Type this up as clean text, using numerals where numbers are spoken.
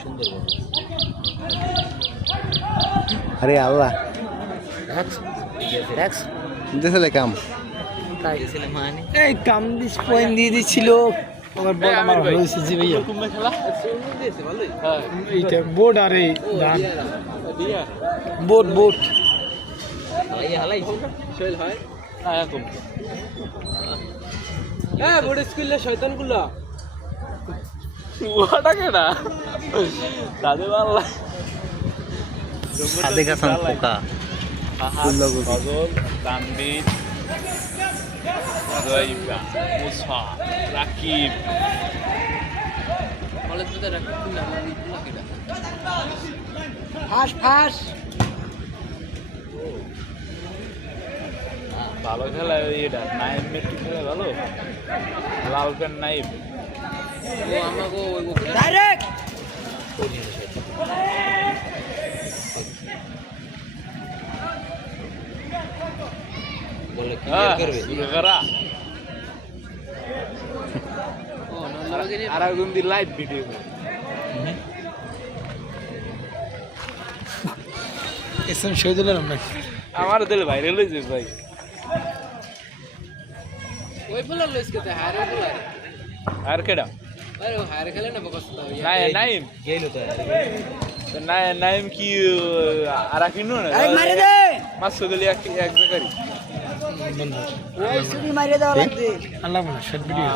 সুন্দরবন। আরে আল্লাহ দেখছ দিয়েছিলে কাম তাই গেছিলে মানে এই কাম দিস পয়েন্ট দিয়ে দিছিল আমার বল আমার হয়েছে জি ভাইয়া এইটা বোর্ড আর এই ধান বোট বোট হালাই হালাই শৈল হয় এরকম হ্যাঁ বোর্ড স্কুলে শয়তান গুলা ওটাকে না তাদের আল্লাহ সাদেক হাসান খোকা ফজল তানবির জয়বা মুসা রাকিব কলেজ ভিতরে রাখি না কিটা ফাঁস ফাঁস ভালো খেলা এটা নাইম মেট্রিক খেলা ভালো লাল প্যান্ট নাইম ও আমাগো ওই ডাইরেক্ট বলে কি হ্যাঁ করবে শুরু করা ও নন্দবাগিনী আর একজন the live video SM Shahidul Alam নাকি আমার দিলে ভাইরাল হয়েছে ভাই ওই ফুল লইস কে হারে ফুল আর কেডা আরে ও হারে খেলে না বকস তো নাইম গেইলো তো নাইম কি আর কিনো না মারে দে মাসুদ আলী এক জায়গায় ওই সুরি মারে দাও লাগবে আল্লাহ শর্ট ভিডিও